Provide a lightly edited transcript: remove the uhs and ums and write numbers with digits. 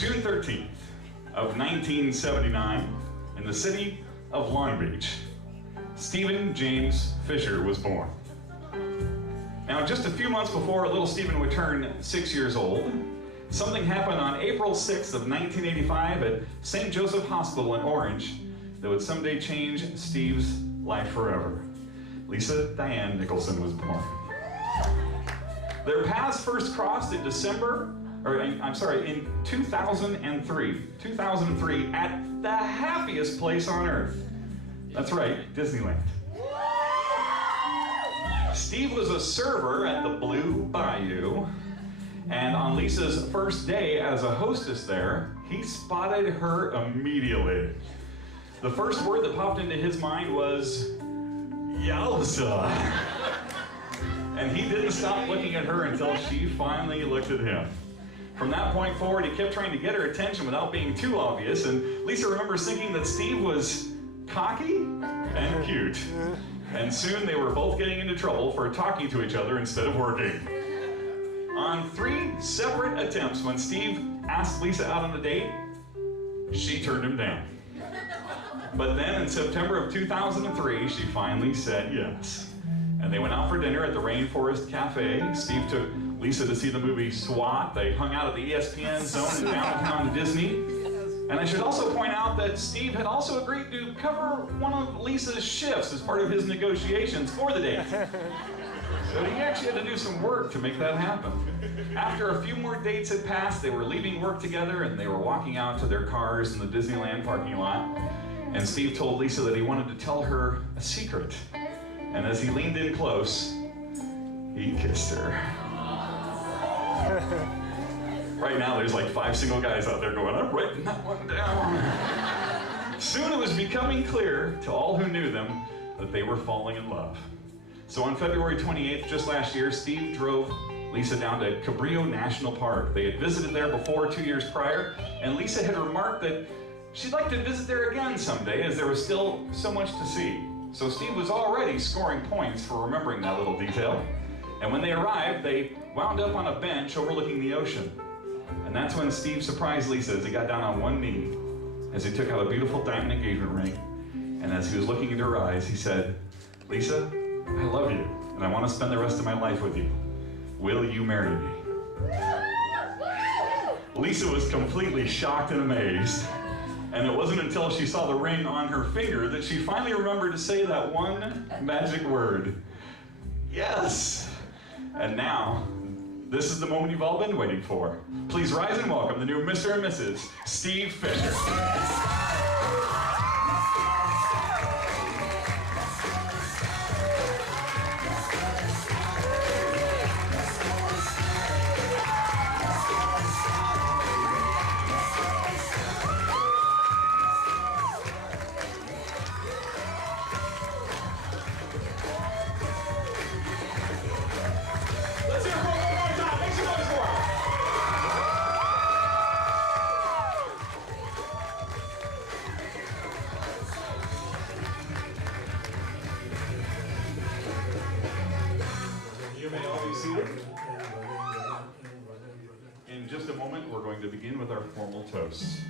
June 13th of 1979, in the city of Long Beach, Stephen James Fisher was born. Now, just a few months before little Stephen would turn 6 years old, something happened on April 6th of 1985 at St. Joseph Hospital in Orange that would someday change Steve's life forever. Lisa Diane Nicholson was born. Their paths first crossed in in 2003 at the happiest place on earth. That's right, Disneyland. Steve was a server at the Blue Bayou, and on Lisa's first day as a hostess there, he spotted her immediately. The first word that popped into his mind was, "Yowza." And he didn't stop looking at her until she finally looked at him. From that point forward, he kept trying to get her attention without being too obvious, and Lisa remembers thinking that Steve was cocky and cute. And soon they were both getting into trouble for talking to each other instead of working. On 3 separate attempts, when Steve asked Lisa out on a date, she turned him down. But then in September of 2003, she finally said yes. And they went out for dinner at the Rainforest Cafe. Steve took Lisa to see the movie SWAT. They hung out at the ESPN zone in downtown Disney. And I should also point out that Steve had also agreed to cover one of Lisa's shifts as part of his negotiations for the date. So he actually had to do some work to make that happen. After a few more dates had passed, they were leaving work together and they were walking out to their cars in the Disneyland parking lot. And Steve told Lisa that he wanted to tell her a secret. And as he leaned in close, he kissed her. Right now, there's like 5 single guys out there going, "I'm writing that one down." Soon it was becoming clear to all who knew them that they were falling in love. So on February 28th, just last year, Steve drove Lisa down to Cabrillo National Park. They had visited there before 2 years prior, and Lisa had remarked that she'd like to visit there again someday as there was still so much to see. So Steve was already scoring points for remembering that little detail. And when they arrived, they wound up on a bench overlooking the ocean. And that's when Steve surprised Lisa as he got down on one knee, as he took out a beautiful diamond engagement ring. And as he was looking into her eyes, he said, "Lisa, I love you, and I want to spend the rest of my life with you. Will you marry me?" Lisa was completely shocked and amazed. And it wasn't until she saw the ring on her finger that she finally remembered to say that one magic word, "Yes." And now, this is the moment you've all been waiting for. Please rise and welcome the new Mr. and Mrs. Steve Fisher. In just a moment, we're going to begin with our formal toast.